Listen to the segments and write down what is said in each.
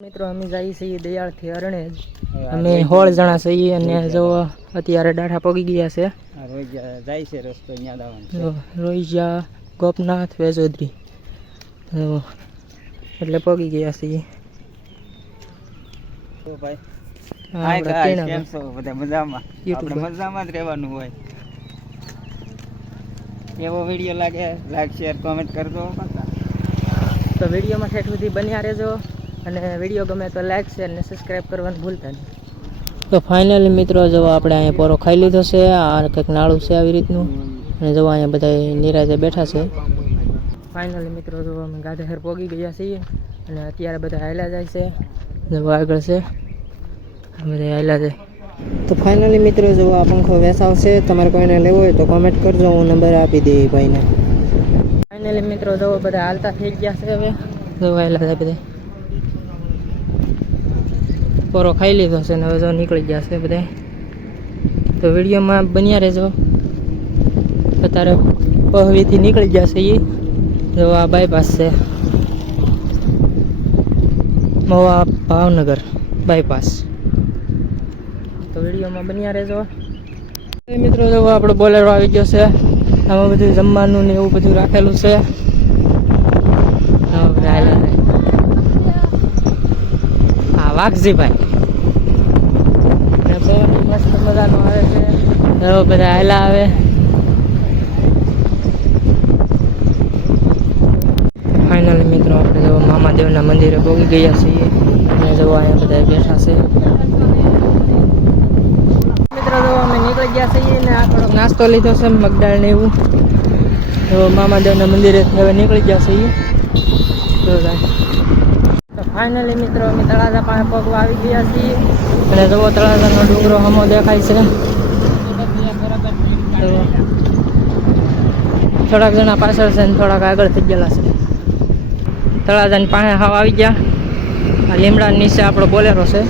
મિત્રો અમે જઈએ છીએ દયાળથી અરણેજ અમે 16 જણા છીએ અને જો અત્યારે ડાઠા પગી ગયા છે જાય છે રસ્તો ન્યા દાવાનું રોઈજા ગોપનાથ વેજોદરી એટલે પગી ગયા છીએ તો ભાઈ હાય ગાઈસ કેમ છો બધા મજામાં આપણે મજામાં જ રહેવાનું હોય એવો વિડિયો લાગે લાઈક શેર કોમેન્ટ કરજો તો વિડિયોમાં ઠેઠ સુધી બન્યા રહેજો અને વિડીયો ગમે તો લાઈક શેર અને સબસ્ક્રાઇબ કરવાનું ભૂલતા નહીં તો ફાઇનલી મિત્રો જો આપણે અહીંયા પોરો ખાઈ લીધો છે આ કંઈક નાળું છે આવી રીતનું અને જો અહીંયા બધા નિરાજે બેઠા છે ફાઇનલી મિત્રો જો અમે ગાધેહર પોગી ગયા છીએ અને અત્યારે બધા હાલ્યા જાય છે જો આગળ છે બધા હાલ્યા જાય તો ફાઇનલી મિત્રો જો આ પંખો વેચાવશે તમારે કોઈને લેવો હોય તો કોમેન્ટ કરજો હું નંબર આપી દઈ ભાઈને ફાઇનલી મિત્રો જો બધા હાલતા થઈ ગયા છે હવે જો હાલ્યા જાય બધા પોરો ખાઈ લીધો છે ને હવે જો નીકળી ગયા છે બધા તો વિડીયોમાં બન્યા રહેજો અત્યારે પહવીથી નીકળી ગયા છે એ જો આ બાયપાસ છે મવા ભાવનગર બાયપાસ તો વિડીયોમાં બન્યા રહેજો મિત્રો જો આપણો બોલેરો આવી ગયો છે આમાં બધું જમવાનું ને એવું બધું રાખેલું છે વાઘજીભાઈ મસ્ત મજાનો આવે છે બધા હાલા આવે ફાઇનલી મિત્રો આપણે જો મામાદેવના મંદિરે પહોંચી ગયા છીએ અને જો અહીંયા બધા બેઠા છે મિત્રો જો અમે નીકળી ગયા છીએ ને આ થોડોક નાસ્તો લીધો છે મગદાળ ને એવું તો મામાદેવના મંદિરે હવે નીકળી ગયા છીએ તો ફાઇનલી મિત્રો અમે તળાજા પાસે પગવા આવી ગયા છીએ અને જુઓ તળાજાનો ડુંગરો હમો દેખાય છે થોડાક જણા પાછળ છે ને થોડાક આગળ થઈ ગયેલા છે તળાજાની પાસે હાવ આવી ગયા આ લીમડા નીચે આપણો બોલેરો છે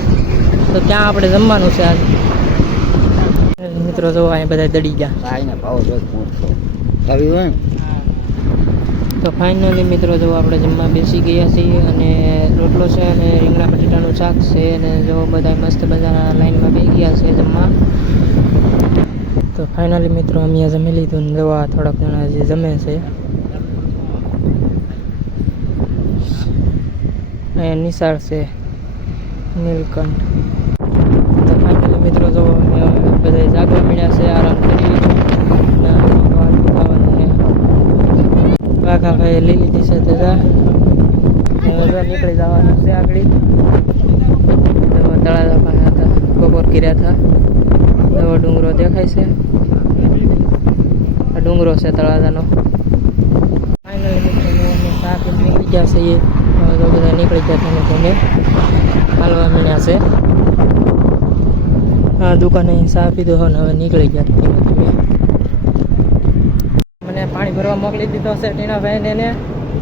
તો ત્યાં આપણે જમવાનું છે આજે મિત્રો જુઓ અહીંયા બધા દડી ગયા તો ફાઇનલી મિત્રો જો આપણે જમવા બેસી ગયા છીએ અને રોટલો છે અને રીંગણા બટેટાનું શાક છે અને જો બધા મસ્ત બધા લાઈનમાં બેસી ગયા છે જમવા તો ફાઇનલી મિત્રો અમે જમી લીધું ને જોવા થોડાક જણા જે જમે છે અહીંયા નિશાળ છે નીલકંઠ તો ફાઇનલી મિત્રો જો બધા જાગવા મળ્યા છે આરામ કરી લીધું ભાઈ લઈ લીધી છે નીકળી જવાનું છે આગળ તળાજા પાસે હતા બપોર કર્યા હતા એવો ડુંગરો દેખાય છે આ ડુંગરો છે તળાજાનો ફાઇનલી શાક નીકળી ગયા છે એ બધા નીકળી ગયા તમે હાલવા મળ્યા છે હા દુકાને ચા પીધો હોય ને હવે નીકળી ગયા પાણી ભરવા મોકલી દીધો છે ટીનાભાઈને ને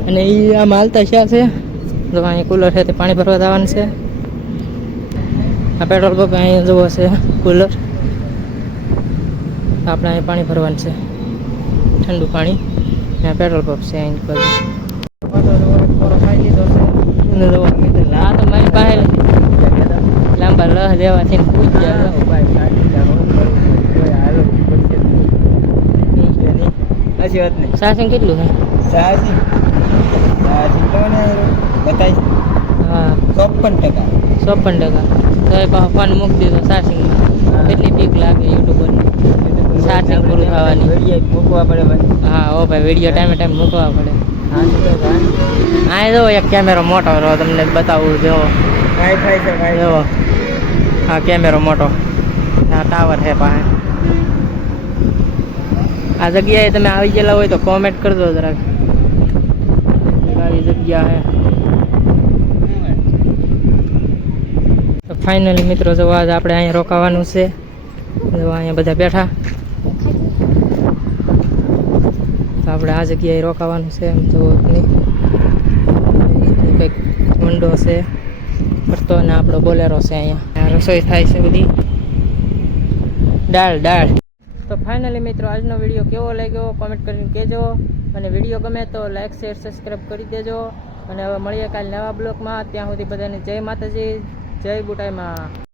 અને એ આમ હાલતા શા છે જો અહીંયા કુલર છે તે પાણી ભરવા જવાનું છે આ પેટ્રોલ પંપ અહીંયા જોવો છે કુલર આપણે અહીંયા પાણી ભરવાનું છે ઠંડુ પાણી ત્યાં પેટ્રોલ પંપ છે અહીં બાજુ ખાઈ લીધો છે આ તો મારી પાસે લાંબા લહ દેવાથી સાસંગ કેટલું છે સાસંગ બતાવી હા 54% તો એ ફોન મૂકી દીધો સાસંગમાં કેટલી બીક લાગે યુટ્યુબરને સાસંગ પૂરું થવાની મૂકવા પડે ભાઈ હા ઓ ભાઈ વિડીયો ટાઈમે મૂકવા પડે હા જો એક કેમેરો મોટો રહ્યો તમને બતાવું જો વાઈફાઈ છે ભાઈ જો હા કેમેરો મોટો હા ટાવર છે પાસે આ જગ્યાએ તમે આવી ગયેલા હોય તો કોમેન્ટ કરજો જરાક આવી જગ્યા હે તો ફાઇનલી મિત્રો જો આજ આપણે અહીંયા રોકાવાનું છે જો અહીંયા બધા બેઠા તો આપણે આ જગ્યાએ રોકાવાનું છે એમ તો કંઈક મંડો છે ફરતો અને આપણો બોલેરો છે અહીંયા રસોઈ થાય છે બધી દાળ તો ફાઇનલી મિત્રો આજનો વિડીયો કેવો લાગ્યો કોમેન્ટ કરીને કહેજો અને વિડીયો ગમે તો લાઈક શેર સબસ્ક્રાઈબ કરી દેજો અને હવે મળીએ કાલે નવા બ્લોગમાં. ત્યાં સુધી બધાને જય માતાજી, જય બુટાઈમાં.